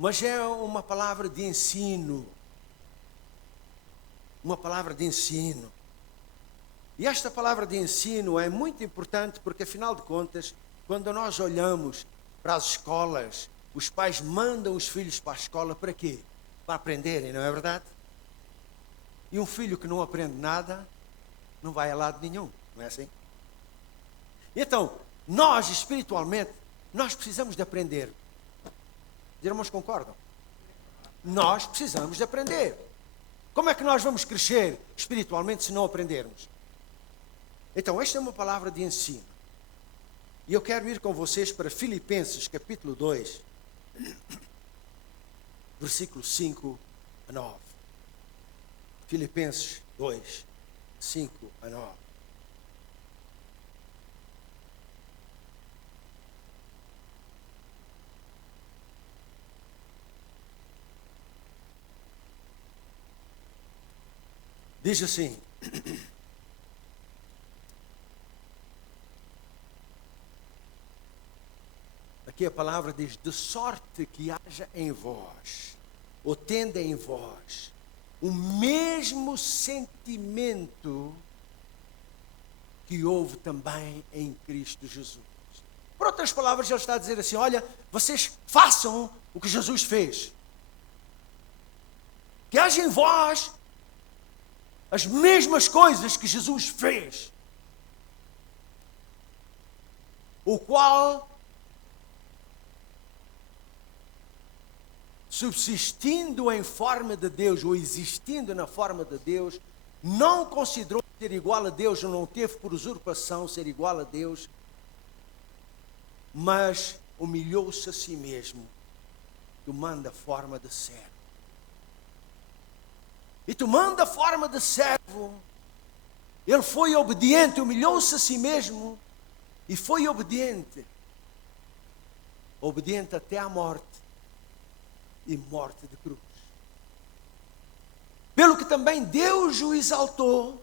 mas é uma palavra de ensino. Uma palavra de ensino. E esta palavra de ensino é muito importante porque, afinal de contas, quando nós olhamos para as escolas, os pais mandam os filhos para a escola para quê? Para aprenderem, não é verdade? E um filho que não aprende nada, não vai a lado nenhum, não é assim? Então, nós, espiritualmente, nós precisamos de aprender. Os irmãos concordam? Nós precisamos de aprender. Como é que nós vamos crescer espiritualmente se não aprendermos? Então, esta é uma palavra de ensino. E eu quero ir com vocês para Filipenses, capítulo 2, versículo 5 a 9. Filipenses 2, 5 a 9. Diz assim: aqui a palavra diz, de sorte que haja em vós, ou tenda em vós, o mesmo sentimento que houve também em Cristo Jesus. Por outras palavras, ele está a dizer assim, olha, vocês façam o que Jesus fez. Que haja em vós as mesmas coisas que Jesus fez. O qual, subsistindo em forma de Deus, ou existindo na forma de Deus, não considerou ser igual a Deus, ou não teve por usurpação ser igual a Deus, mas humilhou-se a si mesmo, tomando a forma de servo. E tomando a forma de servo, ele foi obediente, humilhou-se a si mesmo, e foi obediente. Obediente até à morte, e morte de cruz. Pelo que também Deus o exaltou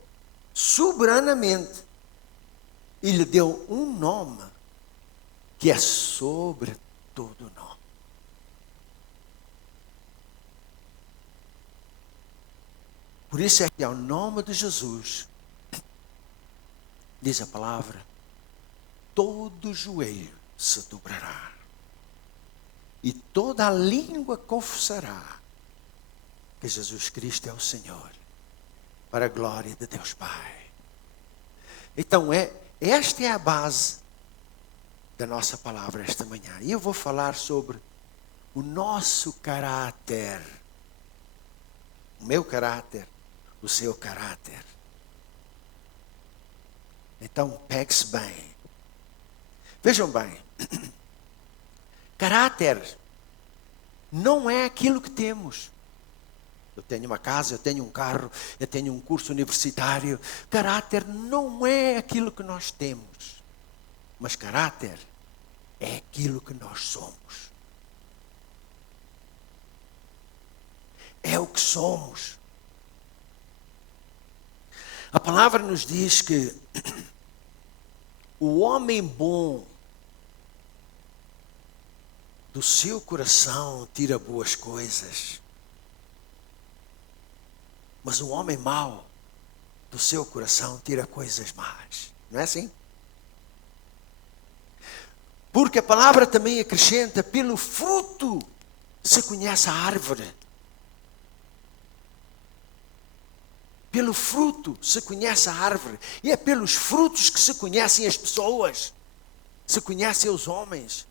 soberanamente e lhe deu um nome que é sobre todo nome. Por isso é que ao nome de Jesus, diz a palavra, todo joelho se dobrará e toda a língua confessará que Jesus Cristo é o Senhor, para a glória de Deus Pai. Então, esta é a base da nossa palavra esta manhã. E eu vou falar sobre o nosso caráter. O meu caráter, o seu caráter. Então, pegue-se bem. Vejam bem. Caráter não é aquilo que temos. Eu tenho uma casa, eu tenho um carro, eu tenho um curso universitário. Caráter não é aquilo que nós temos. Mas caráter é aquilo que nós somos. É o que somos. A palavra nos diz que o homem bom do seu coração tira boas coisas. Mas o homem mau do seu coração tira coisas más. Não é assim? Porque a palavra também acrescenta, pelo fruto se conhece a árvore. Pelo fruto se conhece a árvore. E é pelos frutos que se conhecem as pessoas. Se conhecem os homens.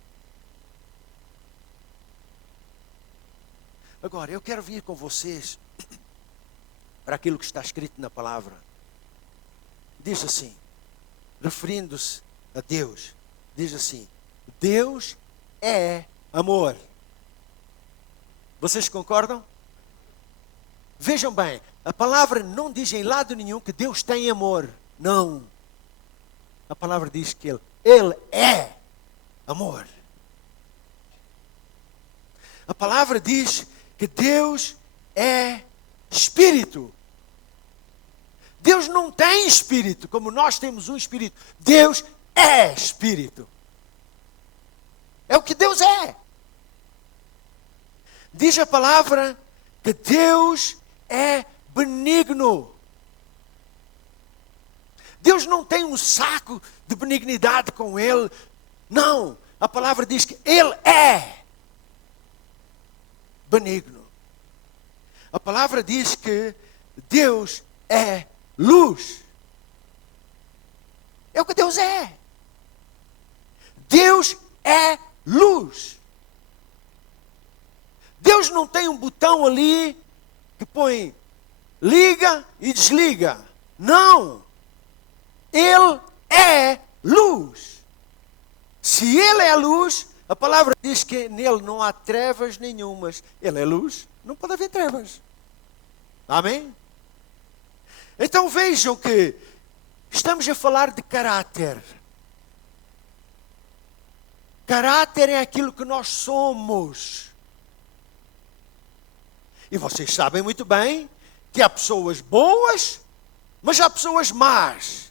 Agora, eu quero vir com vocês para aquilo que está escrito na palavra. Diz assim, referindo-se a Deus, diz assim, Deus é amor. Vocês concordam? Vejam bem, a palavra não diz em lado nenhum que Deus tem amor. Não. A palavra diz que Ele é amor. A palavra diz que Deus é Espírito. Deus não tem Espírito, como nós temos um Espírito. Deus é Espírito. É o que Deus é. Diz a palavra que Deus é benigno. Deus não tem um saco de benignidade com Ele. Não, a palavra diz que Ele é benigno. A palavra diz que Deus é luz. É o que Deus é. Deus é luz. Deus não tem um botão ali que põe liga e desliga. Não. Ele é luz. Se Ele é luz, a palavra diz que nele não há trevas nenhumas. Ele é luz, não pode haver trevas. Amém? Então vejam que estamos a falar de caráter. Caráter é aquilo que nós somos. E vocês sabem muito bem que há pessoas boas, mas há pessoas más.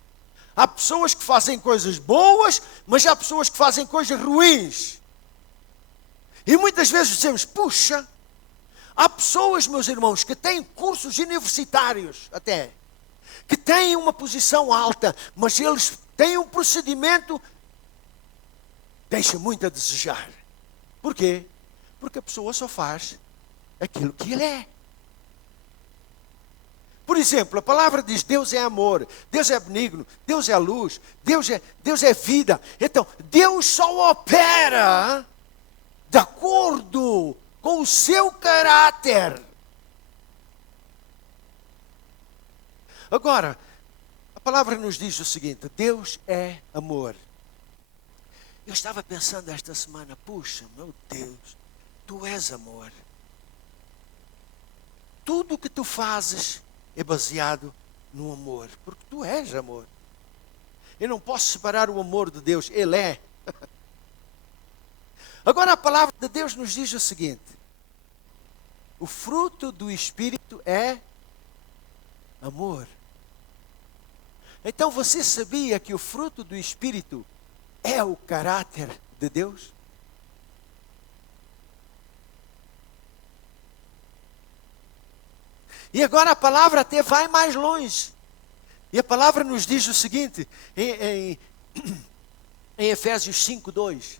Há pessoas que fazem coisas boas, mas há pessoas que fazem coisas ruins. E muitas vezes dizemos, puxa, há pessoas, meus irmãos, que têm cursos universitários até, que têm uma posição alta, mas eles têm um procedimento que deixa muito a desejar. Por quê? Porque a pessoa só faz aquilo que ele é. Por exemplo, a palavra diz, Deus é amor, Deus é benigno, Deus é luz, Deus é vida. Então, Deus só opera de acordo com o seu caráter. Agora, a palavra nos diz o seguinte, Deus é amor. Eu estava pensando esta semana, puxa, meu Deus, tu és amor. Tudo o que tu fazes é baseado no amor, porque tu és amor. Eu não posso separar o amor de Deus, Ele é. Agora a palavra de Deus nos diz o seguinte, o fruto do Espírito é amor. Então você sabia que o fruto do Espírito é o caráter de Deus? E agora a palavra até vai mais longe. E a palavra nos diz o seguinte, em Efésios 5:2.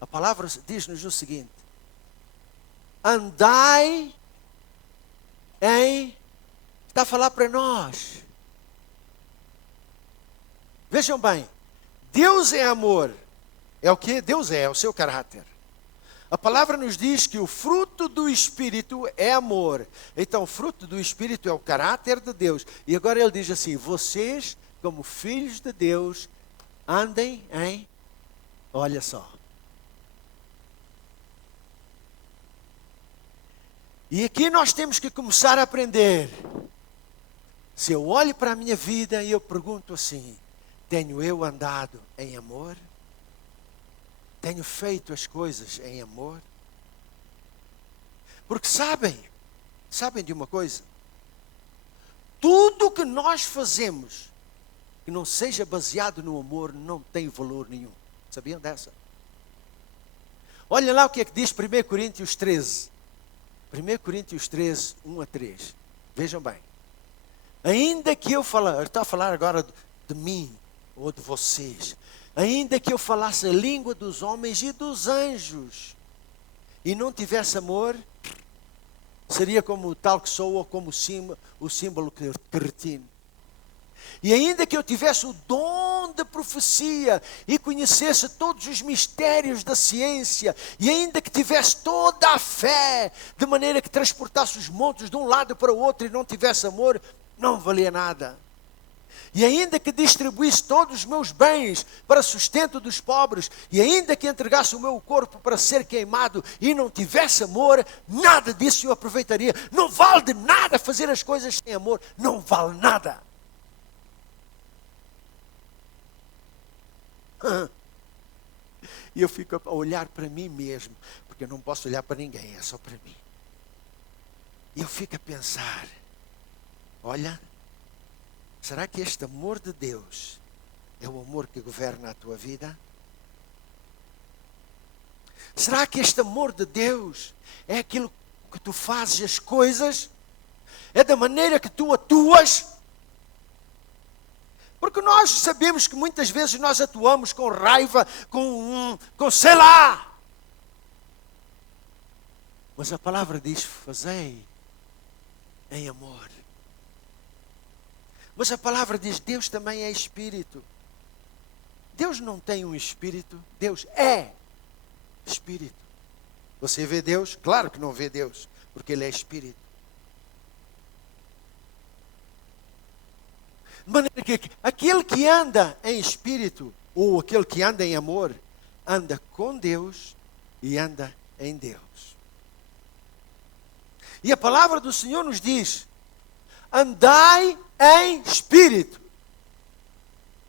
A palavra diz-nos o seguinte. Andai em... Está a falar para nós. Vejam bem. Deus é amor. É o que Deus é o seu caráter. A palavra nos diz que o fruto do Espírito é amor. Então, o fruto do Espírito é o caráter de Deus. E agora ele diz assim, vocês, como filhos de Deus, andem em... Olha só. E aqui nós temos que começar a aprender. Se eu olho para a minha vida e eu pergunto assim, tenho eu andado em amor? Tenho feito as coisas em amor? Porque sabem de uma coisa? Tudo que nós fazemos que não seja baseado no amor não tem valor nenhum. Sabiam dessa? Olha lá o que é que diz 1 Coríntios 13. 1 Coríntios 13, 1-3. Vejam bem. Ainda que eu falar, estou a falar agora de mim ou de vocês. Ainda que eu falasse a língua dos homens e dos anjos e não tivesse amor, seria como o tal que sou ou como o símbolo que retine. E ainda que eu tivesse o dom de profecia e conhecesse todos os mistérios da ciência, e ainda que tivesse toda a fé, de maneira que transportasse os montes de um lado para o outro e não tivesse amor, não valia nada. E ainda que distribuísse todos os meus bens para sustento dos pobres, e ainda que entregasse o meu corpo para ser queimado e não tivesse amor, nada disso eu aproveitaria. Não vale de nada fazer as coisas sem amor, não vale nada. E eu fico a olhar para mim mesmo, porque eu não posso olhar para ninguém, é só para mim. E eu fico a pensar, olha, será que este amor de Deus é o amor que governa a tua vida? Será que este amor de Deus é aquilo que tu fazes as coisas? É da maneira que tu atuas? Porque nós sabemos que muitas vezes nós atuamos com raiva, com sei lá. Mas a palavra diz, fazei em amor. Mas a palavra diz, Deus também é Espírito. Deus não tem um Espírito, Deus é Espírito. Você vê Deus? Claro que não vê Deus, porque Ele é Espírito. De maneira que aquele que anda em Espírito, ou aquele que anda em amor, anda com Deus e anda em Deus. E a palavra do Senhor nos diz, andai em Espírito,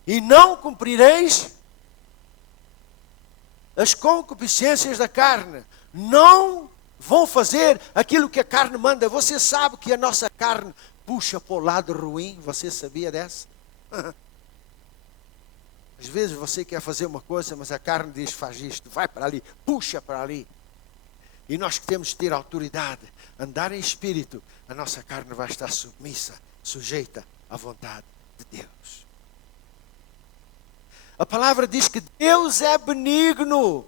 e não cumprireis as concupiscências da carne. Não vão fazer aquilo que a carne manda. Você sabe que a nossa carne puxa para o lado ruim? Você sabia dessa? Às vezes você quer fazer uma coisa, mas a carne diz, faz isto, vai para ali, puxa para ali. E nós que temos de ter autoridade, andar em Espírito, a nossa carne vai estar submissa, sujeita à vontade de Deus. A palavra diz que Deus é benigno.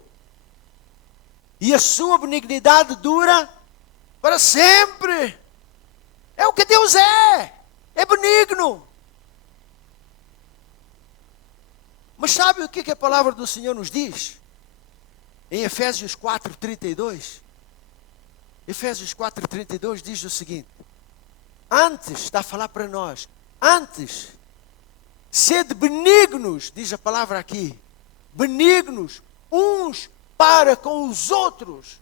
E a sua benignidade dura para sempre. É o que Deus é. É benigno. Mas sabe o que a palavra do Senhor nos diz? Em Efésios 4:32. Efésios 4:32 diz o seguinte. Antes, está a falar para nós. Antes, sede benignos, diz a palavra aqui. Benignos, uns para com os outros.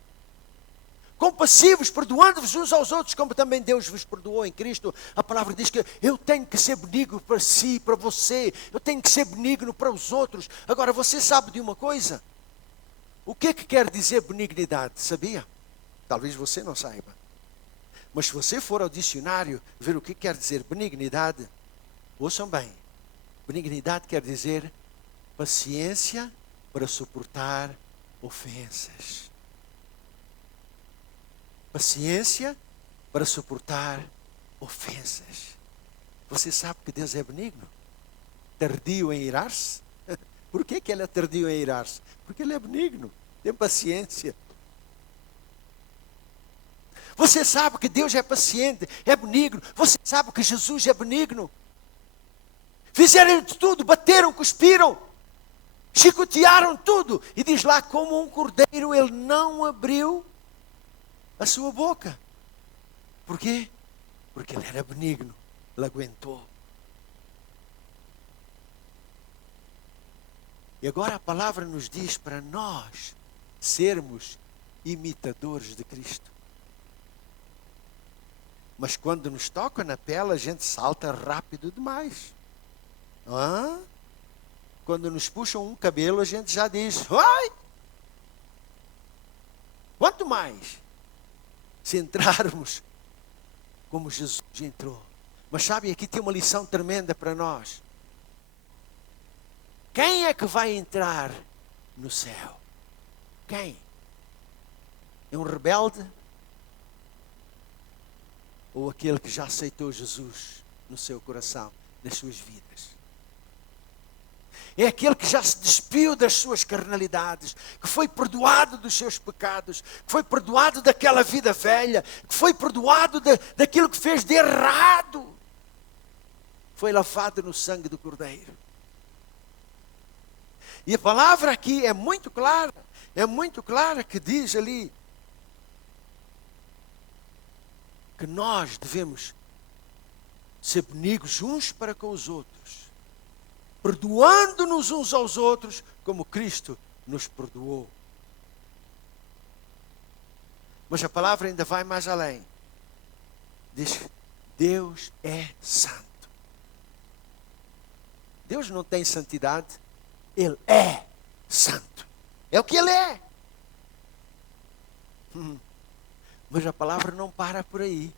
Compassivos, perdoando-vos uns aos outros, como também Deus vos perdoou em Cristo. A palavra diz que eu tenho que ser benigno para si, para você. Eu tenho que ser benigno para os outros. Agora, você sabe de uma coisa? O que quer dizer benignidade? Sabia? Talvez você não saiba. Mas se você for ao dicionário ver o que quer dizer benignidade, ouçam bem. Benignidade quer dizer paciência para suportar ofensas. Paciência para suportar ofensas. Você sabe que Deus é benigno? Tardio em irar-se? Por que Ele é tardio em irar-se? Porque Ele é benigno, tem paciência. Você sabe que Deus é paciente, é benigno. Você sabe que Jesus é benigno. Fizeram de tudo, bateram, cuspiram, chicotearam tudo. E diz lá, como um cordeiro, Ele não abriu a sua boca. Por quê? Porque Ele era benigno, Ele aguentou. E agora a palavra nos diz para nós sermos imitadores de Cristo. Mas quando nos toca na pele, a gente salta rápido demais. Quando nos puxam um cabelo, a gente já diz, ai! Quanto mais se entrarmos como Jesus entrou. Mas sabe, aqui tem uma lição tremenda para nós. Quem é que vai entrar no céu? Quem? É um rebelde? Ou aquele que já aceitou Jesus no seu coração, nas suas vidas? É aquele que já se despiu das suas carnalidades, que foi perdoado dos seus pecados, que foi perdoado daquela vida velha, que foi perdoado daquilo que fez de errado. Foi lavado no sangue do Cordeiro. E a palavra aqui é muito clara que diz ali que nós devemos ser benignos uns para com os outros, perdoando-nos uns aos outros, como Cristo nos perdoou. Mas a palavra ainda vai mais além. Diz, Deus é santo. Deus não tem santidade, Ele é santo. É o que Ele é. Mas a palavra não para por aí.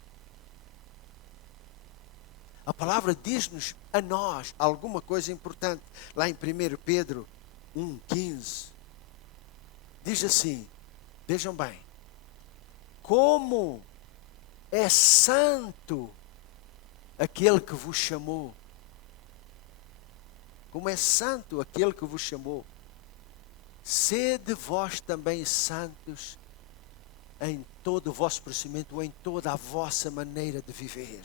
A palavra diz-nos a nós alguma coisa importante. Lá em 1 Pedro 1,15. Diz assim, Vejam bem, como é santo aquele que vos chamou. Como é santo aquele que vos chamou. Sede vós também santos em todo o vosso procedimento, ou em toda a vossa maneira de viver.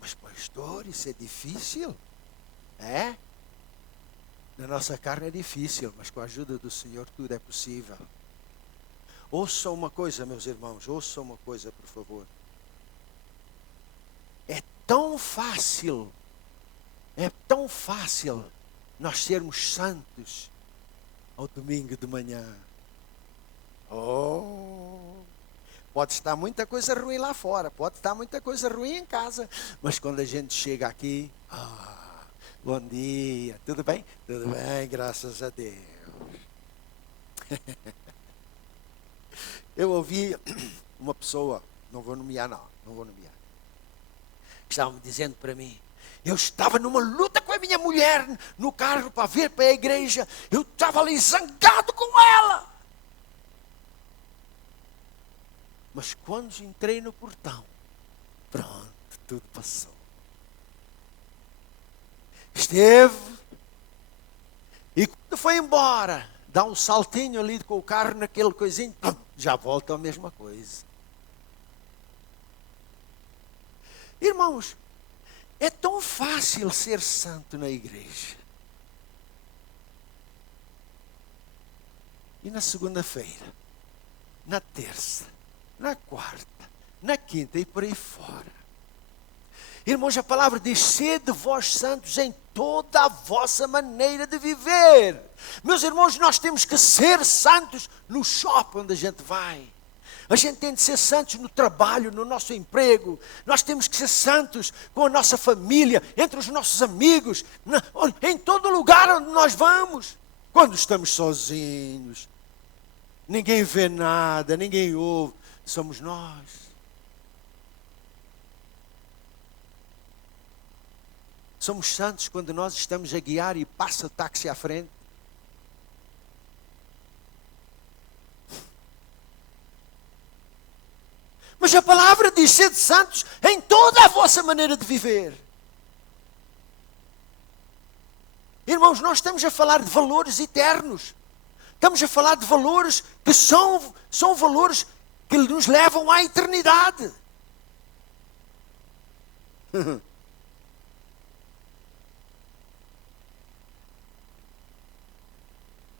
Mas pastor, isso é difícil? É? Na nossa carne é difícil, mas com a ajuda do Senhor tudo é possível. Ouçam uma coisa, meus irmãos, ouçam uma coisa, por favor. É tão fácil nós sermos santos ao domingo de manhã. Pode estar muita coisa ruim lá fora, pode estar muita coisa ruim em casa, mas quando a gente chega aqui, bom dia, tudo bem? Tudo bem, graças a Deus. Eu ouvi uma pessoa, não vou nomear, que estava me dizendo para mim, eu estava numa luta com a minha mulher no carro para vir para a igreja, eu estava ali zangado com ela. Mas quando entrei no portão, pronto, tudo passou. Esteve, e quando foi embora, dá um saltinho ali com o carro naquele coisinho, já volta a mesma coisa. Irmãos, é tão fácil ser santo na igreja. E na segunda-feira, na terça, na quarta, na quinta e por aí fora. Irmãos, a palavra diz, sede vós santos em toda a vossa maneira de viver. Meus irmãos, nós temos que ser santos no shopping onde a gente vai. A gente tem de ser santos no trabalho, no nosso emprego. Nós temos que ser santos com a nossa família, entre os nossos amigos, em todo lugar onde nós vamos. Quando estamos sozinhos, ninguém vê nada, ninguém ouve, somos nós. Somos santos quando nós estamos a guiar e passa o táxi à frente. Mas a palavra diz, sede santos em toda a vossa maneira de viver. Irmãos, nós estamos a falar de valores eternos. Estamos a falar de valores que são valores que nos levam à eternidade.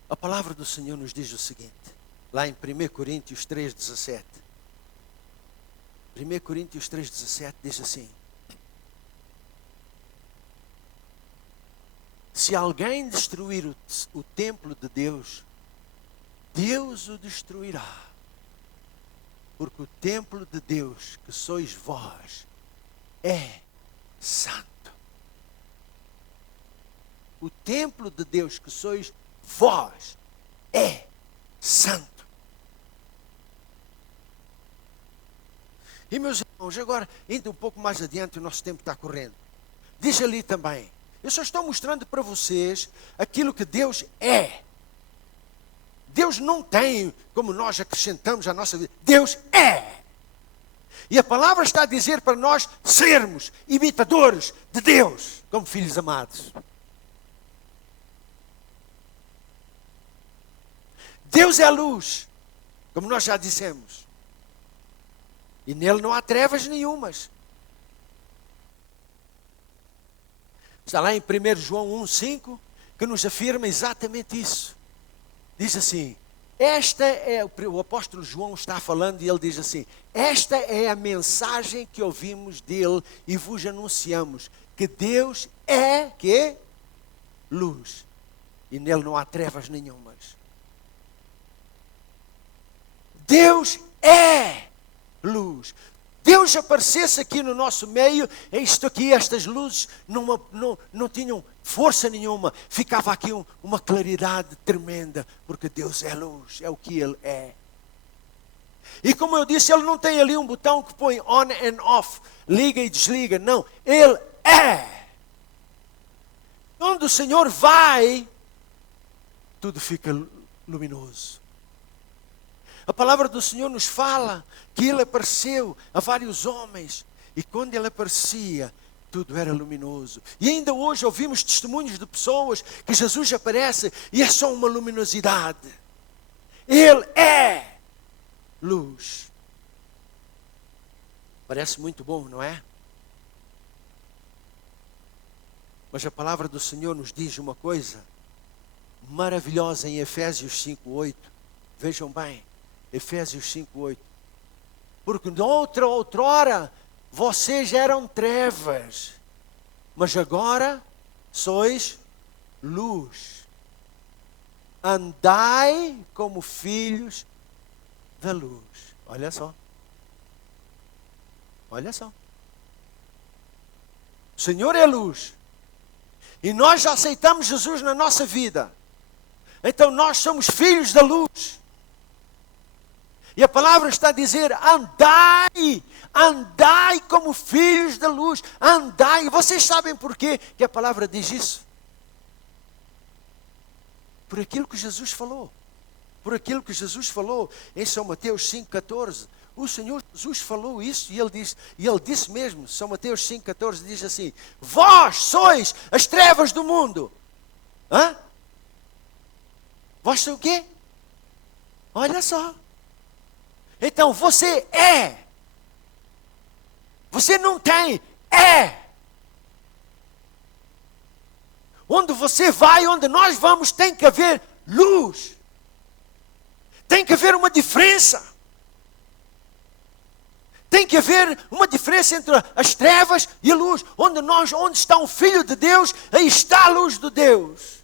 A palavra do Senhor nos diz o seguinte, lá em 1 Coríntios 3,17. 1 Coríntios 3,17 diz assim, se alguém destruir o templo de Deus, Deus o destruirá, porque o templo de Deus, que sois vós, é santo. O templo de Deus, que sois vós, é santo. E meus irmãos, agora, indo um pouco mais adiante, o nosso tempo está correndo. Diz ali também, eu só estou mostrando para vocês aquilo que Deus é. Deus não tem, como nós acrescentamos à nossa vida. Deus é. E a palavra está a dizer para nós sermos imitadores de Deus, como filhos amados. Deus é a luz, como nós já dissemos. E nele não há trevas nenhumas. Está lá em 1 João 1,5, que nos afirma exatamente isso. Diz assim, o apóstolo João está falando e ele diz assim, esta é a mensagem que ouvimos dele e vos anunciamos, que Deus é, que? Luz. E nele não há trevas nenhumas. Deus é luz. Deus aparecesse aqui no nosso meio, isto aqui, estas luzes não tinham força nenhuma, ficava aqui uma claridade tremenda, porque Deus é luz, é o que Ele é. E como eu disse, Ele não tem ali um botão que põe on and off, liga e desliga, não, Ele é. Onde o Senhor vai, tudo fica luminoso. A palavra do Senhor nos fala que Ele apareceu a vários homens, e quando Ele aparecia, tudo era luminoso. E ainda hoje ouvimos testemunhos de pessoas que Jesus aparece e é só uma luminosidade. Ele é luz. Parece muito bom, não é? Mas a palavra do Senhor nos diz uma coisa maravilhosa em Efésios 5:8. Vejam bem, Efésios 5:8. Porque outrora vocês eram trevas, mas agora sois luz. Andai como filhos da luz. Olha só. Olha só. O Senhor é luz. E nós já aceitamos Jesus na nossa vida. Então nós somos filhos da luz. E a palavra está a dizer, andai, andai como filhos da luz, andai. Vocês sabem porquê que a palavra diz isso? Por aquilo que Jesus falou. Por aquilo que Jesus falou em São Mateus 5,14. O Senhor Jesus falou isso e Ele disse mesmo, São Mateus 5,14 diz assim, vós sois as trevas do mundo. Hã? Vós sois o quê? Olha só. Então você é. Você não tem, é. Onde você vai, onde nós vamos, tem que haver luz. Tem que haver uma diferença. Tem que haver uma diferença entre as trevas e a luz. Onde está o Filho de Deus, aí está a luz de Deus.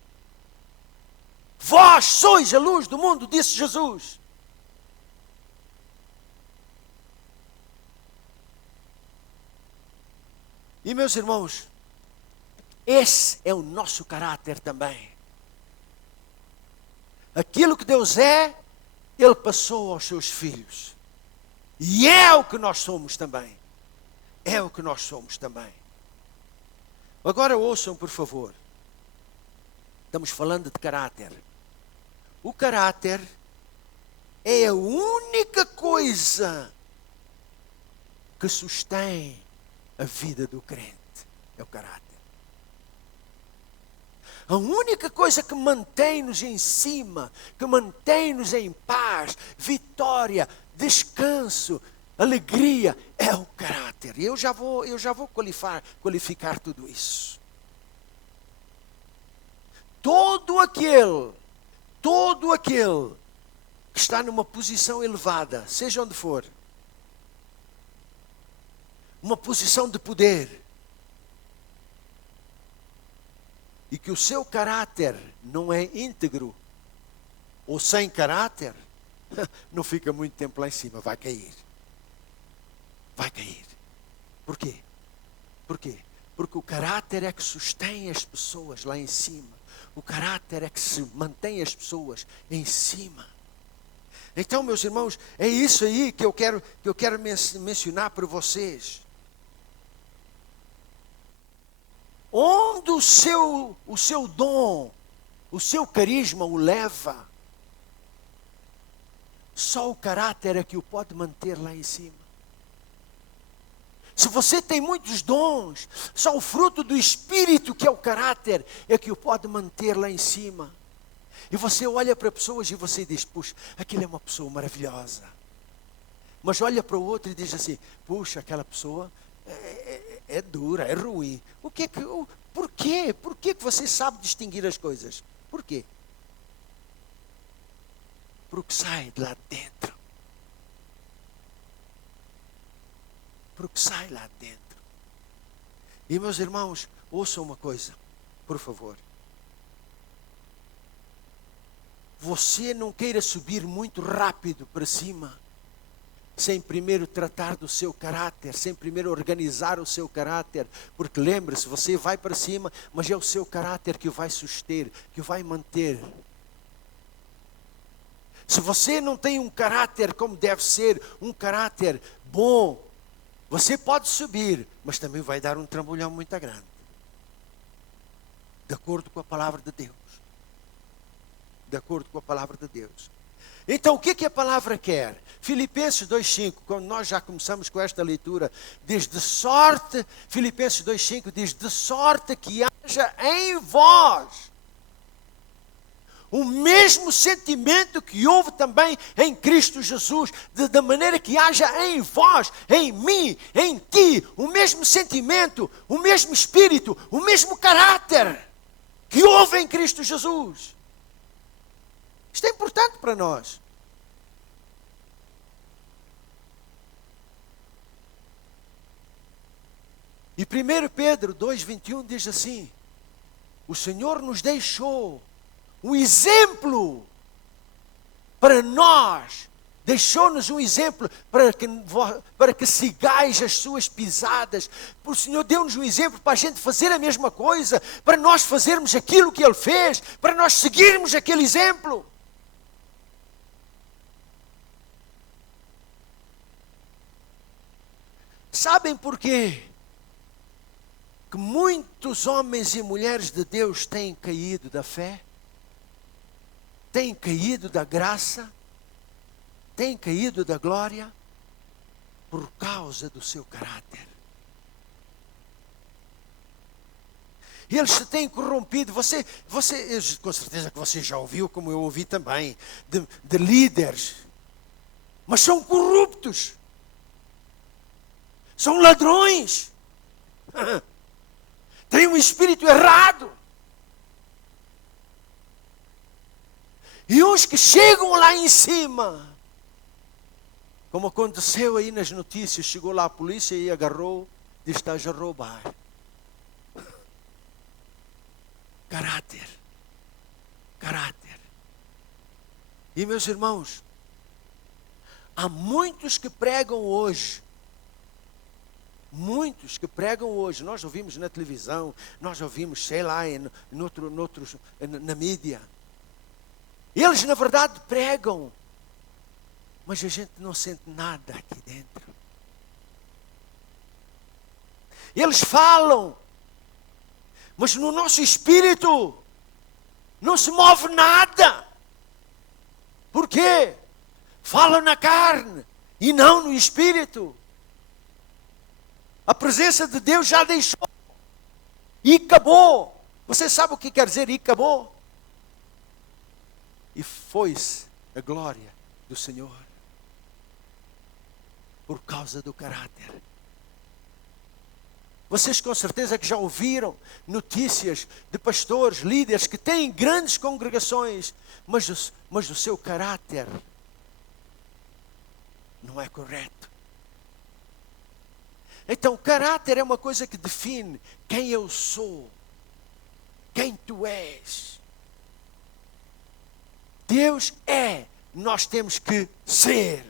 Vós sois a luz do mundo, disse Jesus. E meus irmãos, esse é o nosso caráter também. Aquilo que Deus é, Ele passou aos seus filhos. E é o que nós somos também. É o que nós somos também. Agora ouçam, por favor. Estamos falando de caráter. O caráter é a única coisa que sustém a vida do crente. É o caráter. A única coisa que mantém-nos em cima, que mantém-nos em paz, vitória, descanso, alegria, é o caráter. E eu já vou qualificar tudo isso. Todo aquele que está numa posição elevada, seja onde for, uma posição de poder, e que o seu caráter não é íntegro, ou sem caráter, não fica muito tempo lá em cima, vai cair. Vai cair. Por quê? Por quê? Porque o caráter é que sustém as pessoas lá em cima. O caráter é que se mantém as pessoas em cima. Então, meus irmãos, é isso aí que eu quero mencionar para vocês. Onde o seu dom, o seu carisma o leva, só o caráter é que o pode manter lá em cima. Se você tem muitos dons, só o fruto do Espírito, que é o caráter, é que o pode manter lá em cima. E você olha para pessoas e você diz, puxa, aquilo é uma pessoa maravilhosa. Mas olha para o outro e diz assim, puxa, aquela pessoa é dura, é ruim. Por quê? Por que você sabe distinguir as coisas? Por quê? Porque sai de lá dentro. Porque sai lá dentro. E meus irmãos, ouçam uma coisa, por favor. Você não queira subir muito rápido para cima, sem primeiro tratar do seu caráter, sem primeiro organizar o seu caráter, porque lembre-se, você vai para cima, mas é o seu caráter que o vai suster, que o vai manter. Se você não tem um caráter como deve ser, um caráter bom, você pode subir, mas também vai dar um trambolhão muito grande. De acordo com a palavra de Deus. de acordo com a palavra de Deus. Então, o que a palavra quer? Filipenses 2,5, quando nós já começamos com esta leitura, diz de sorte, Filipenses 2,5 diz, de sorte que haja em vós o mesmo sentimento que houve também em Cristo Jesus, da maneira que haja em vós, em mim, em ti, o mesmo sentimento, o mesmo espírito, o mesmo caráter que houve em Cristo Jesus. Isto é importante para nós. E 1 Pedro 2,21 diz assim, o Senhor nos deixou um exemplo para nós, deixou-nos um exemplo para que sigais as suas pisadas. O Senhor deu-nos um exemplo para a gente fazer a mesma coisa, para nós fazermos aquilo que Ele fez, para nós seguirmos aquele exemplo. Sabem porquê? Que muitos homens e mulheres de Deus têm caído da fé, têm caído da graça, têm caído da glória, por causa do seu caráter. Eles se têm corrompido. Você, com certeza que você já ouviu, como eu ouvi também, de líderes, mas são corruptos, são ladrões, têm um espírito errado. E uns que chegam lá em cima, como aconteceu aí nas notícias, chegou lá a polícia e agarrou, diz, estás a roubar. Caráter. Caráter. E meus irmãos, há muitos que pregam hoje, nós ouvimos na televisão, nós ouvimos, sei lá, na mídia. Eles, na verdade, pregam, mas a gente não sente nada aqui dentro. Eles falam, mas no nosso espírito não se move nada. Por quê? Falam na carne e não no espírito. A presença de Deus já deixou. E acabou. Você sabe o que quer dizer e acabou? E foi-se a glória do Senhor. Por causa do caráter. Vocês com certeza que já ouviram notícias de pastores, líderes que têm grandes congregações, mas o seu caráter não é correto. Então, caráter é uma coisa que define quem eu sou, quem tu és. Deus é, nós temos que ser.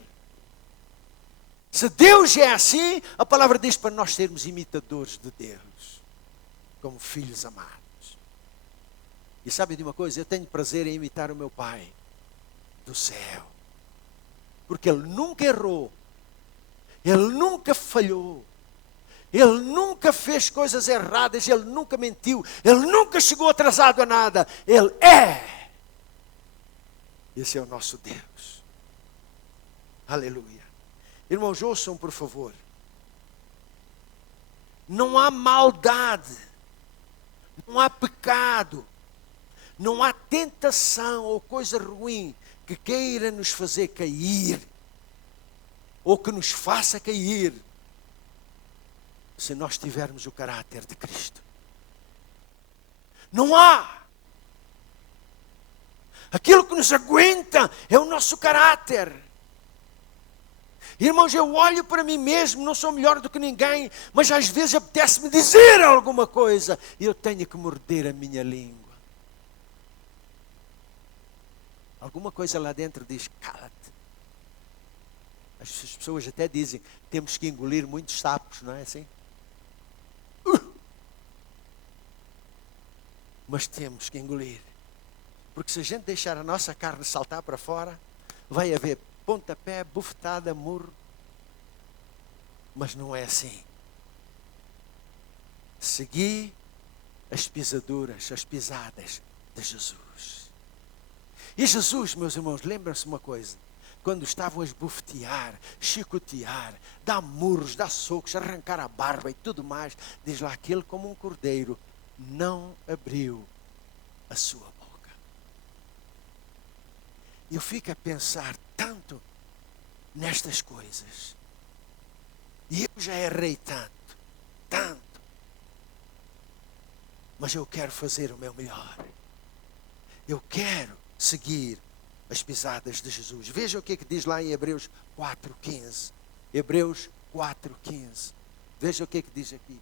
Se Deus é assim, a palavra diz para nós sermos imitadores de Deus, como filhos amados. E sabe de uma coisa? Eu tenho prazer em imitar o meu Pai do céu, porque Ele nunca errou, Ele nunca falhou, Ele nunca fez coisas erradas, Ele nunca mentiu, Ele nunca chegou atrasado a nada. Ele é. Esse é o nosso Deus. Aleluia. Irmãos, ouçam por favor. Não há maldade, não há pecado, não há tentação ou coisa ruim que queira nos fazer cair, ou que nos faça cair, se nós tivermos o caráter de Cristo. Não há. Aquilo que nos aguenta é o nosso caráter. Irmãos, eu olho para mim mesmo, não sou melhor do que ninguém, mas às vezes apetece-me dizer alguma coisa e eu tenho que morder a minha língua. Alguma coisa lá dentro diz, cala-te. As pessoas até dizem, temos que engolir muitos sapos, não é assim? Mas temos que engolir. Porque se a gente deixar a nossa carne saltar para fora, vai haver pontapé, bufetada, murro. Mas não é assim. Segui as pisaduras, as pisadas de Jesus. E Jesus, meus irmãos, lembram-se uma coisa. Quando estavam a esbofetear, chicotear, dar murros, dar socos, arrancar a barba e tudo mais, diz lá que ele, como um cordeiro, não abriu a sua boca. Eu fico a pensar tanto nestas coisas. E eu já errei tanto, tanto. Mas eu quero fazer o meu melhor. Eu quero seguir as pisadas de Jesus. Veja o que diz lá em Hebreus 4,15. Hebreus 4,15. Veja o que diz aqui.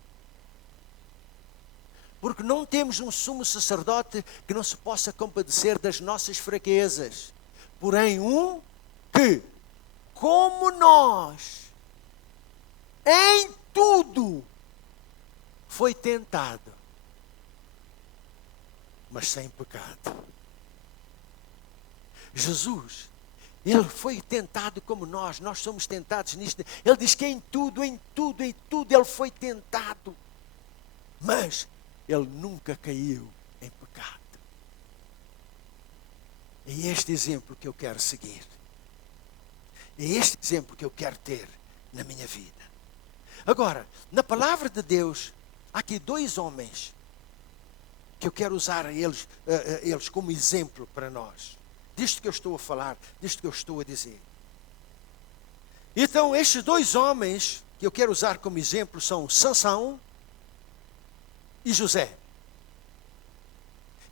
Porque não temos um sumo sacerdote que não se possa compadecer das nossas fraquezas. Porém, um que, como nós, em tudo, foi tentado, mas sem pecado. Jesus, ele foi tentado como nós somos tentados nisto. Ele diz que em tudo ele foi tentado, mas ele nunca caiu em pecado. É este exemplo que eu quero seguir. É este exemplo que eu quero ter na minha vida. Agora, na palavra de Deus, há aqui dois homens que eu quero usar eles como exemplo para nós. Disto que eu estou a falar, disto que eu estou a dizer. Então, estes dois homens que eu quero usar como exemplo são Sansão e José.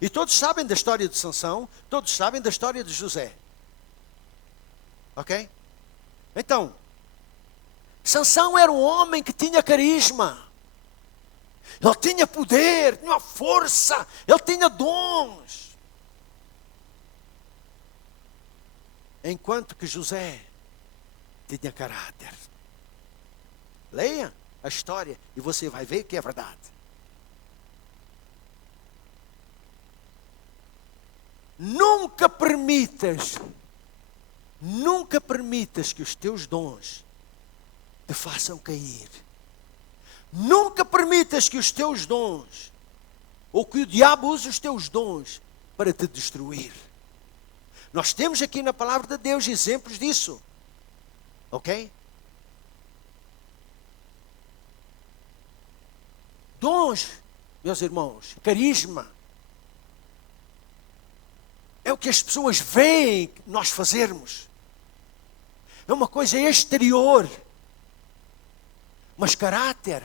E todos sabem da história de Sansão, todos sabem da história de José. Ok? Então, Sansão era um homem que tinha carisma. Ele tinha poder, tinha força, ele tinha dons. Enquanto que José tinha caráter. Leia a história e você vai ver que é verdade. Nunca permitas que os teus dons te façam cair. Nunca permitas que os teus dons, ou que o diabo use os teus dons para te destruir. Nós temos aqui na palavra de Deus exemplos disso. Ok? Dons, meus irmãos, carisma, é o que as pessoas veem nós fazermos. É uma coisa exterior. Mas caráter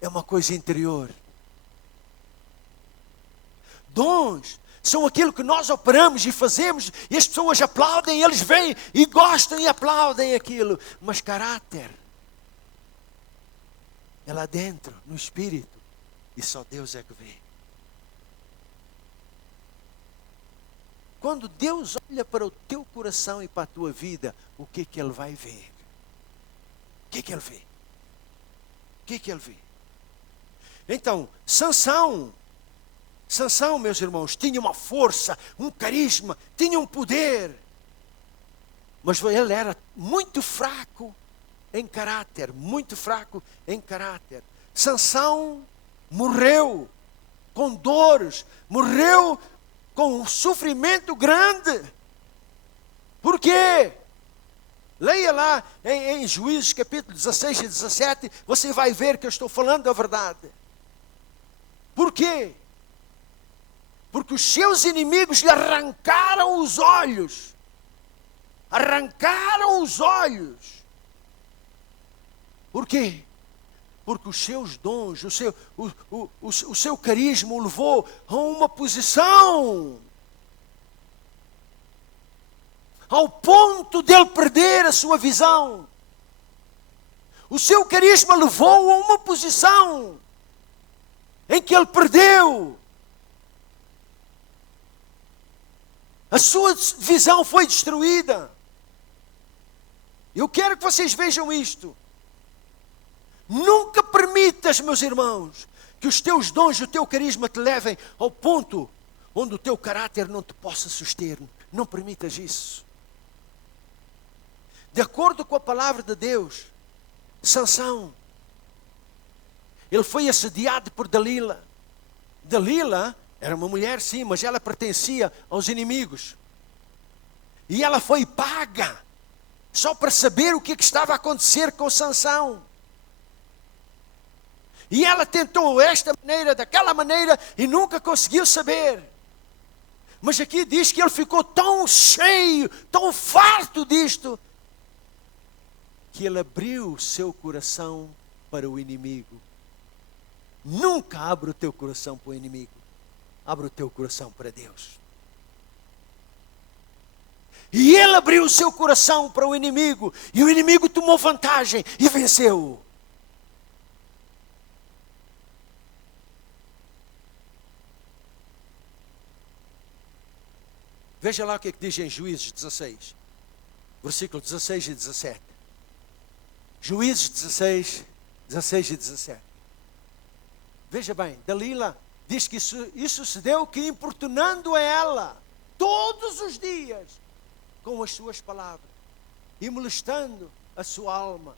é uma coisa interior. Dons são aquilo que nós operamos e fazemos, e as pessoas aplaudem, eles veem e gostam e aplaudem aquilo. Mas caráter é lá dentro, no espírito, e só Deus é que vê. Quando Deus olha para o teu coração e para a tua vida, o que Ele vai ver? O que Ele vê? O que Ele vê? Então, Sansão, meus irmãos, tinha uma força, um carisma, tinha um poder. Mas ele era muito fraco em caráter, muito fraco em caráter. Sansão morreu com dores, morreu com um sofrimento grande. Por quê? Leia lá em Juízes capítulo 16 e 17, você vai ver que eu estou falando a verdade. Por quê? Porque os seus inimigos lhe arrancaram os olhos. Arrancaram os olhos. Por quê? Porque os seus dons, o seu carisma o levou a uma posição ao ponto de ele perder a sua visão. O seu carisma levou a uma posição em que ele perdeu. A sua visão foi destruída. Eu quero que vocês vejam isto. Nunca permitas, meus irmãos, que os teus dons e o teu carisma te levem ao ponto onde o teu caráter não te possa suster. Não permitas isso. De acordo com a palavra de Deus, Sansão, ele foi assediado por Dalila. Dalila era uma mulher, sim, mas ela pertencia aos inimigos. E ela foi paga, só para saber o que estava a acontecer com Sansão. E ela tentou esta maneira, daquela maneira, e nunca conseguiu saber. Mas aqui diz que ele ficou tão cheio, tão farto disto, que ele abriu o seu coração para o inimigo. Nunca abre o teu coração para o inimigo. Abre o teu coração para Deus. E ele abriu o seu coração para o inimigo. E o inimigo tomou vantagem e venceu-o. Veja lá o que é que diz em Juízes 16. Versículo 16 e 17. Juízes 16, 16 e 17. Veja bem, Dalila diz que isso se deu que importunando a ela todos os dias com as suas palavras e molestando a sua alma.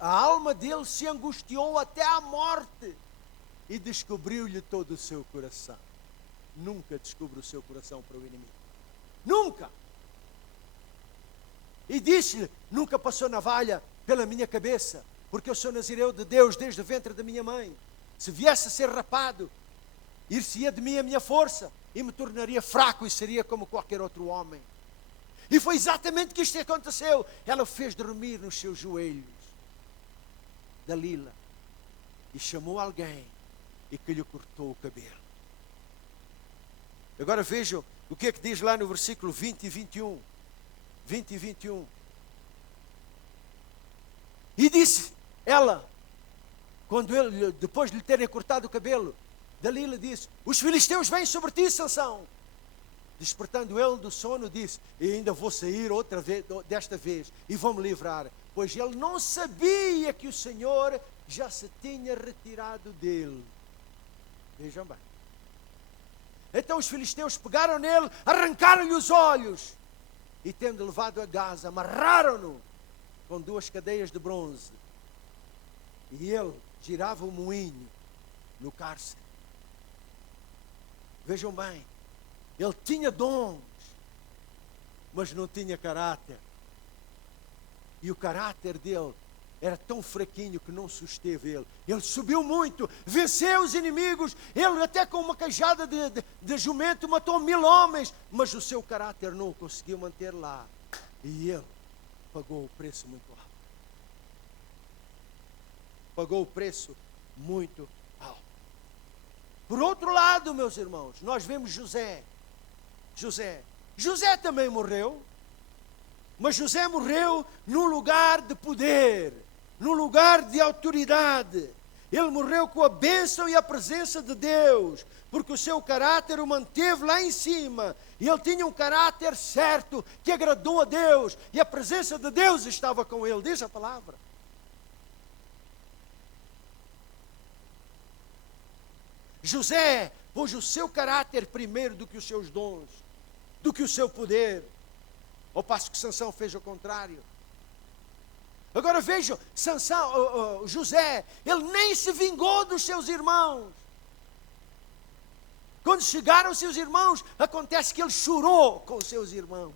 A alma dele se angustiou até à morte e descobriu-lhe todo o seu coração. Nunca descubra o seu coração para o inimigo. Nunca! E disse-lhe, nunca passou navalha pela minha cabeça, porque eu sou nazireu de Deus desde o ventre da minha mãe. Se viesse a ser rapado, ir-se-ia de mim a minha força, e me tornaria fraco e seria como qualquer outro homem. E foi exatamente que isto aconteceu. Ela o fez dormir nos seus joelhos, Dalila, e chamou alguém e que lhe cortou o cabelo. Agora vejam o que é que diz lá no versículo 20 e 21. 20 e 21. E disse ela, quando ele, depois de lhe terem cortado o cabelo, Dalila disse, os filisteus vêm sobre ti, Sansão. Despertando ele do sono, disse, e ainda vou sair outra vez, desta vez, e vou-me livrar. Pois ele não sabia que o Senhor já se tinha retirado dele. Vejam bem. Então os filisteus pegaram nele, arrancaram-lhe os olhos, e tendo levado a Gaza, amarraram-no com 2 cadeias de bronze. E ele girava o moinho no cárcere. Vejam bem, ele tinha dons, mas não tinha caráter. E o caráter dele era tão fraquinho que não susteve ele. Ele subiu muito, venceu os inimigos. Ele até com uma cajada de jumento matou 1000 homens. Mas o seu caráter não o conseguiu manter lá. E ele pagou o preço muito alto. Pagou o preço muito alto. Por outro lado, meus irmãos, nós vemos José. José também morreu. Mas José morreu num lugar de poder, num lugar de autoridade. Ele morreu com a bênção e a presença de Deus, porque o seu caráter o manteve lá em cima. E ele tinha um caráter certo, que agradou a Deus, e a presença de Deus estava com ele, diz a palavra. José pôs o seu caráter primeiro do que os seus dons, do que o seu poder. Ao passo que Sansão fez o contrário. Agora vejam, José, ele nem se vingou dos seus irmãos. Quando chegaram seus irmãos, acontece que ele chorou com os seus irmãos.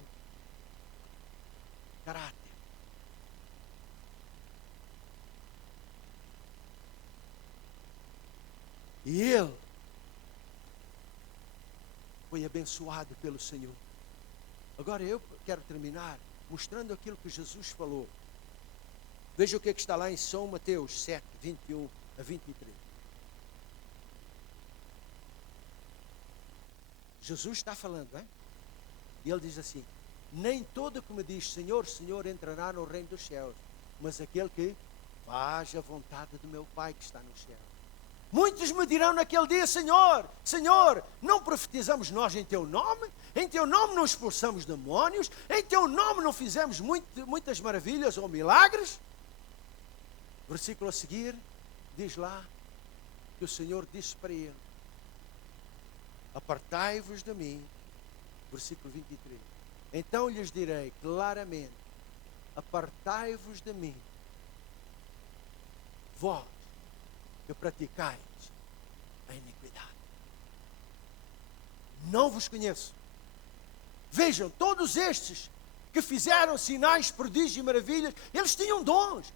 Caráter. E ele foi abençoado pelo Senhor. Agora eu quero terminar mostrando aquilo que Jesus falou. Veja o que está lá em São Mateus 7, 21 a 23. Jesus está falando, hein? E ele diz assim, nem todo que me diz Senhor, Senhor entrará no reino dos céus, mas aquele que faz a vontade do meu Pai que está no céu. Muitos me dirão naquele dia, Senhor, Senhor, não profetizamos nós em Teu nome? Em Teu nome não expulsamos demónios? Em Teu nome não fizemos muitas maravilhas ou milagres? Versículo a seguir, diz lá, que o Senhor disse para ele, apartai-vos de mim, versículo 23. Então lhes direi claramente, apartai-vos de mim, vós, que praticais a iniquidade. Não vos conheço. Vejam, todos estes que fizeram sinais, prodígios e maravilhas, eles tinham dons.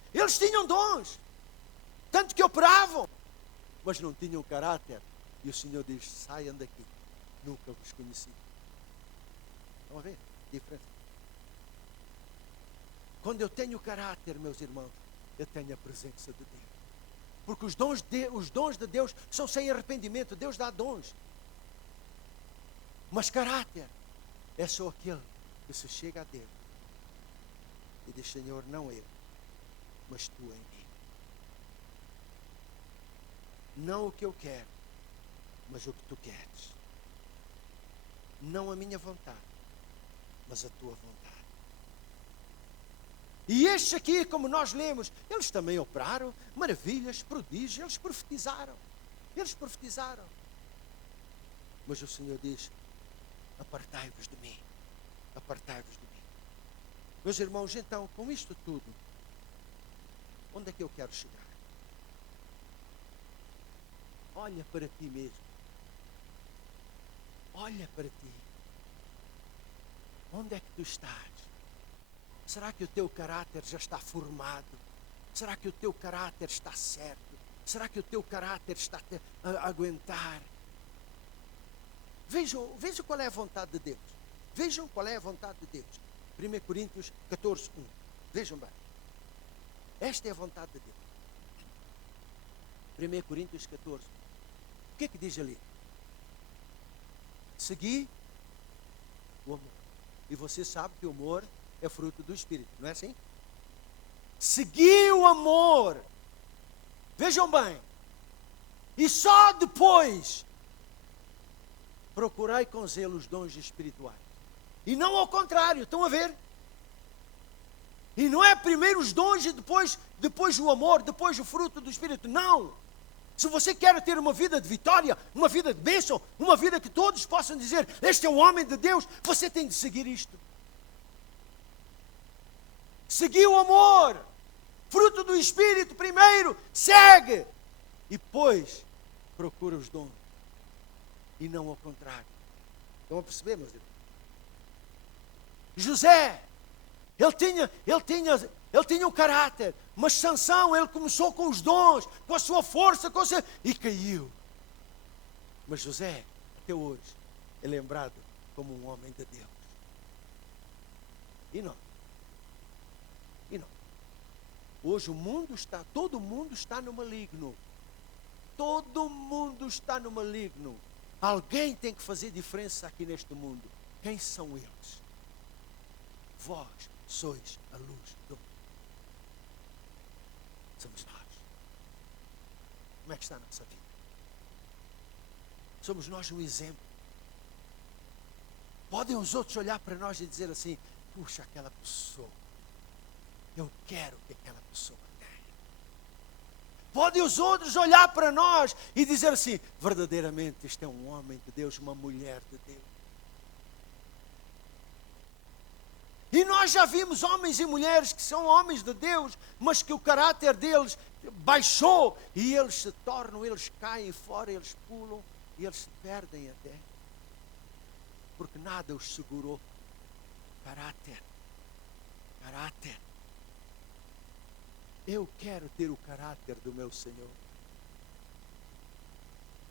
Tanto que operavam, mas não tinham caráter. E o Senhor diz: saiam daqui, nunca vos conheci. Estão a ver a diferença? Quando eu tenho caráter, meus irmãos, eu tenho a presença de Deus. Porque os dons de Deus são sem arrependimento. Deus dá dons. Mas caráter é só aquele que se chega a Deus e diz: Senhor, não eu, mas tu em mim. Não o que eu quero, mas o que tu queres. Não a minha vontade, mas a tua vontade. E estes aqui, como nós lemos, eles também operaram maravilhas, prodígios, eles profetizaram. Mas o Senhor diz: apartai-vos de mim. Meus irmãos, então, com isto tudo, onde é que eu quero chegar? Olha para ti mesmo. Olha para ti. Onde é que tu estás? Será que o teu caráter já está formado? Será que o teu caráter está certo? Será que o teu caráter está a aguentar? Vejam qual é a vontade de Deus. Vejam qual é a vontade de Deus. 1 Coríntios 14, 1. Vejam bem. Esta é a vontade de Deus. 1 Coríntios 14. O que é que diz ali? Segui o amor. E você sabe que o amor é fruto do Espírito, não é assim? Segui o amor. Vejam bem. E só depois procurai com zelo os dons espirituais. E não ao contrário, estão a ver? E não é primeiro os dons e depois o amor, depois o fruto do Espírito. Não! Se você quer ter uma vida de vitória, uma vida de bênção, uma vida que todos possam dizer: este é o homem de Deus, você tem de seguir isto. Seguir o amor, fruto do Espírito primeiro, segue. E depois procura os dons. E não ao contrário. Estão a perceber, meus irmãos? José, ele tinha um caráter, mas Sansão, ele começou com os dons, com a sua força, e caiu. Mas José, até hoje, é lembrado como um homem de Deus. E não. Hoje todo mundo está no maligno. Todo mundo está no maligno. Alguém tem que fazer diferença aqui neste mundo. Quem são eles? Vós sois a luz do mundo. Somos nós. Como é que está a nossa vida? Somos nós um exemplo. Podem os outros olhar para nós e dizer assim: puxa, aquela pessoa, eu quero que aquela pessoa tenha. Podem os outros olhar para nós e dizer assim: verdadeiramente este é um homem de Deus, uma mulher de Deus. E nós já vimos homens e mulheres que são homens de Deus, mas que o caráter deles baixou e eles se tornam, eles caem fora, eles pulam e eles se perdem até. Porque nada os segurou. Caráter. Eu quero ter o caráter do meu Senhor.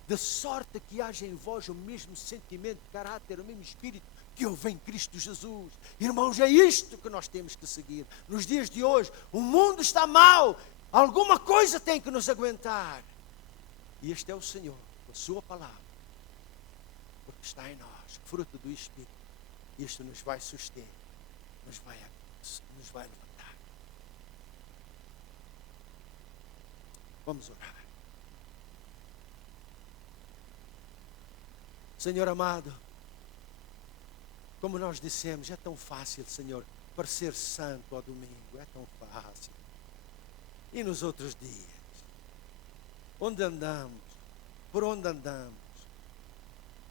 De sorte que haja em vós o mesmo sentimento, caráter, o mesmo espírito que houve em Cristo Jesus. Irmãos, é isto que nós temos que seguir. Nos dias de hoje, o mundo está mau. Alguma coisa tem que nos aguentar. E este é o Senhor, a sua palavra. Porque está em nós, fruto do Espírito. Isto nos vai suster, nos vai levantar. Vamos orar. Senhor amado, como nós dissemos, é tão fácil, Senhor, parecer santo ao domingo, é tão fácil. E nos outros dias, onde andamos, por onde andamos,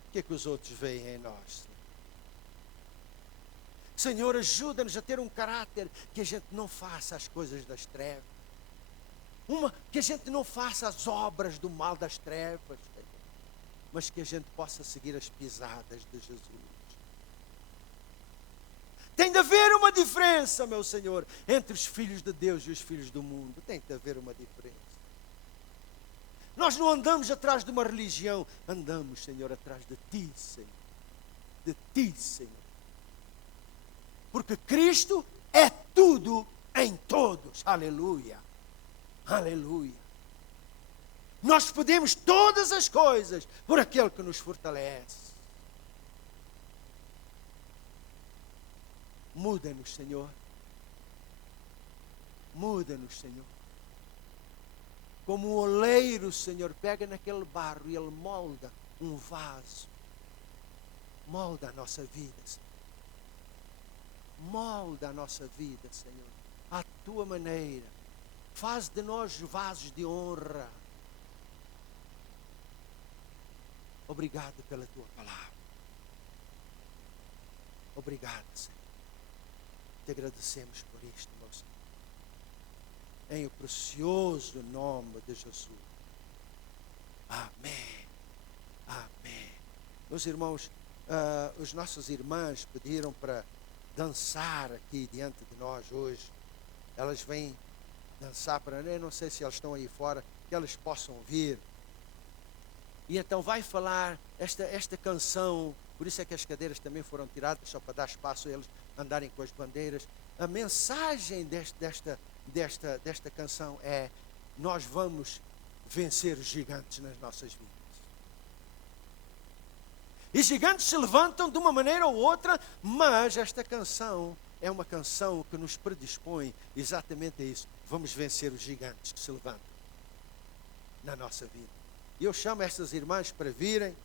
o que é que os outros veem em nós? Senhor, ajuda-nos a ter um caráter que a gente não faça as coisas das trevas. Que a gente não faça as obras do mal das trevas, Senhor, mas que a gente possa seguir as pisadas de Jesus. Tem de haver uma diferença, meu Senhor, entre os filhos de Deus e os filhos do mundo. Tem de haver uma diferença. Nós não andamos atrás de uma religião, andamos, Senhor, atrás de Ti, Senhor. De Ti, Senhor. Porque Cristo é tudo em todos. Aleluia. Aleluia. Nós podemos todas as coisas por aquele que nos fortalece. Muda-nos, Senhor. Muda-nos, Senhor. Como o oleiro, Senhor, pega naquele barro e ele molda um vaso. Molda a nossa vida, Senhor. Molda a nossa vida, Senhor, à Tua maneira. Faz de nós vasos de honra. Obrigado pela Tua palavra. Obrigado, Senhor. Te agradecemos por isto, meu Senhor. Em o precioso nome de Jesus. Amém. Amém. Meus irmãos, os nossos irmãs pediram para dançar aqui diante de nós hoje. Elas vêm dançar para... Eu não sei se elas estão aí fora, que elas possam vir. E então vai falar esta canção. Por isso é que as cadeiras também foram tiradas, só para dar espaço a eles andarem com as bandeiras. A mensagem desta canção é: nós vamos vencer os gigantes nas nossas vidas. E gigantes se levantam de uma maneira ou outra, mas esta canção é uma canção que nos predispõe exatamente a isso. Vamos vencer os gigantes que se levantam na nossa vida. E eu chamo estas irmãs para virem.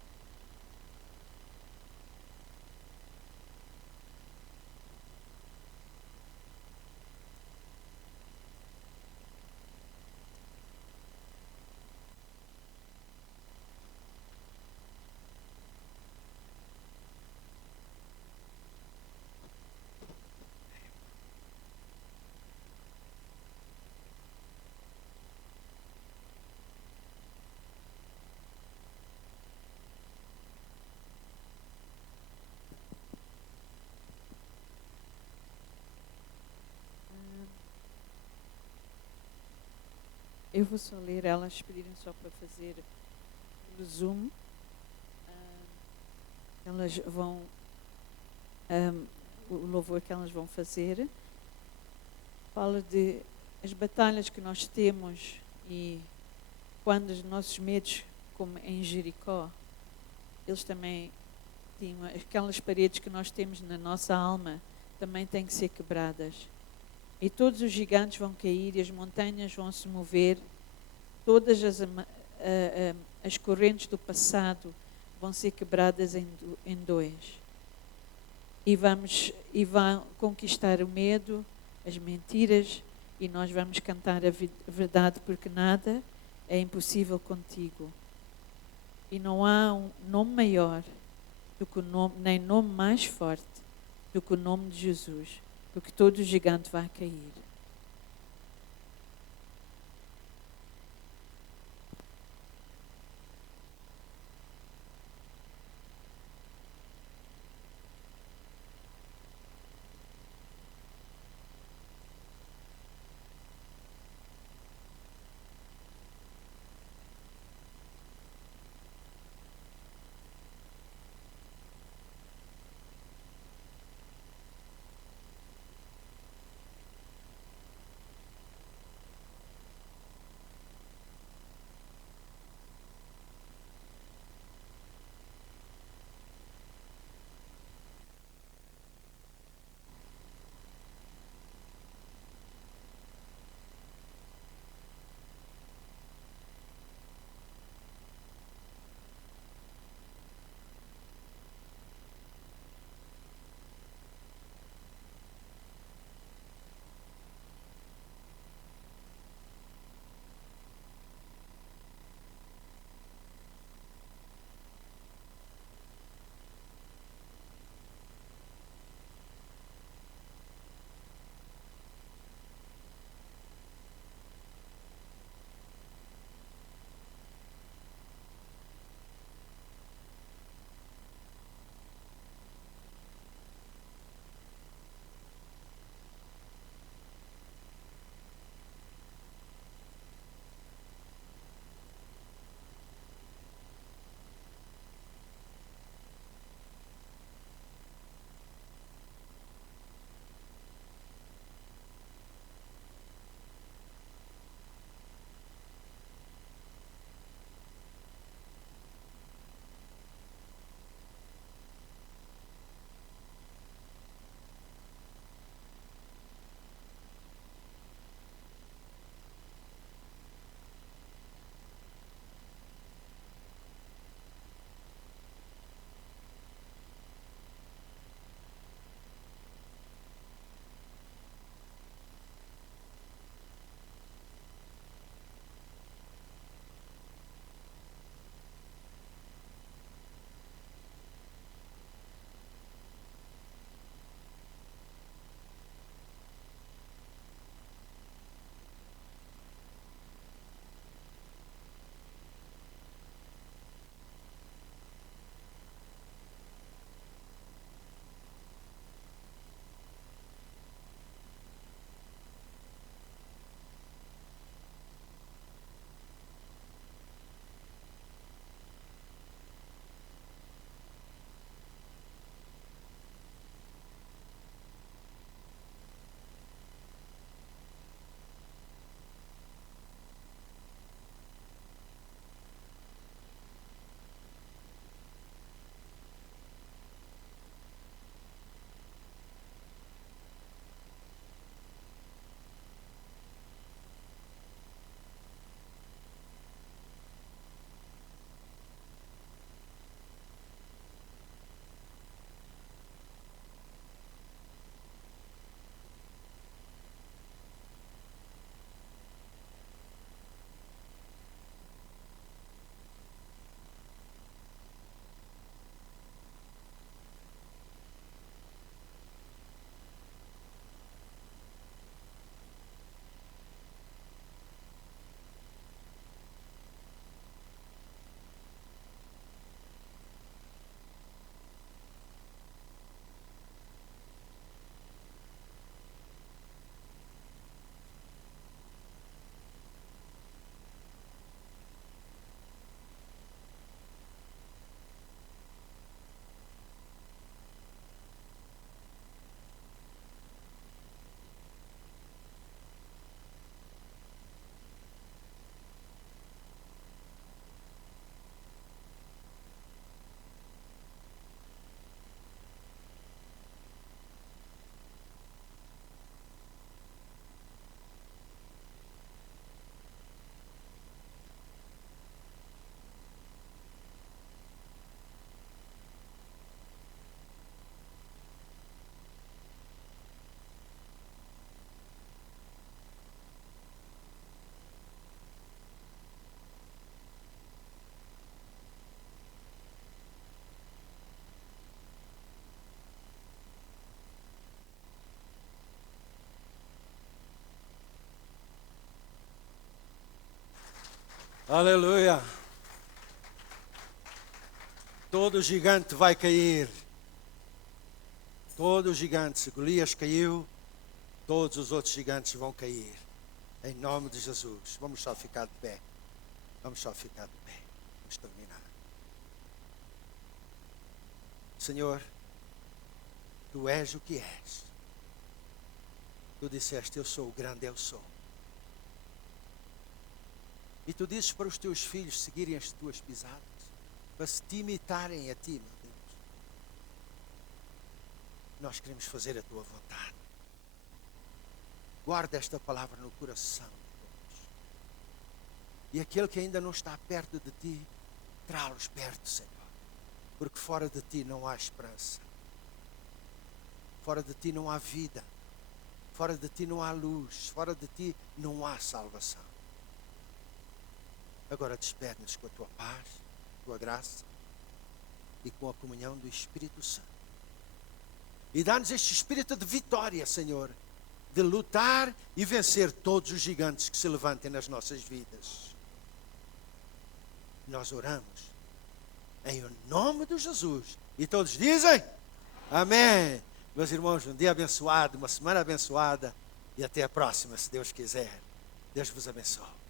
Eu vou só ler, elas pediram só para fazer o resumo. Elas vão, o louvor que elas vão fazer fala de as batalhas que nós temos e quando os nossos medos, como em Jericó, eles também tinham aquelas paredes que nós temos na nossa alma, também têm que ser quebradas. E todos os gigantes vão cair e as montanhas vão se mover, todas as correntes do passado vão ser quebradas em dois. E vão conquistar o medo, as mentiras, e nós vamos cantar a verdade, porque nada é impossível contigo. E não há um nome maior do que o nome, nem nome mais forte do que o nome de Jesus, porque todo gigante vai cair. Aleluia. Todo gigante vai cair. Todo gigante. Se Golias caiu, todos os outros gigantes vão cair. Em nome de Jesus. Vamos só ficar de pé. Vamos só ficar de pé. Vamos terminar. Senhor, Tu és o que és. Tu disseste, eu sou o grande, eu sou. E Tu dizes para os Teus filhos seguirem as Tuas pisadas, para se te imitarem a Ti, meu Deus. Nós queremos fazer a Tua vontade. Guarda esta palavra no coração de todos. E aquele que ainda não está perto de Ti, trá-los perto, Senhor. Porque fora de Ti não há esperança. Fora de Ti não há vida. Fora de Ti não há luz. Fora de Ti não há salvação. Agora despede-nos com a Tua paz, Tua graça e com a comunhão do Espírito Santo. E dá-nos este espírito de vitória, Senhor, de lutar e vencer todos os gigantes que se levantem nas nossas vidas. Nós oramos em nome de Jesus. E todos dizem, amém. Meus irmãos, um dia abençoado, uma semana abençoada e até a próxima, se Deus quiser. Deus vos abençoe.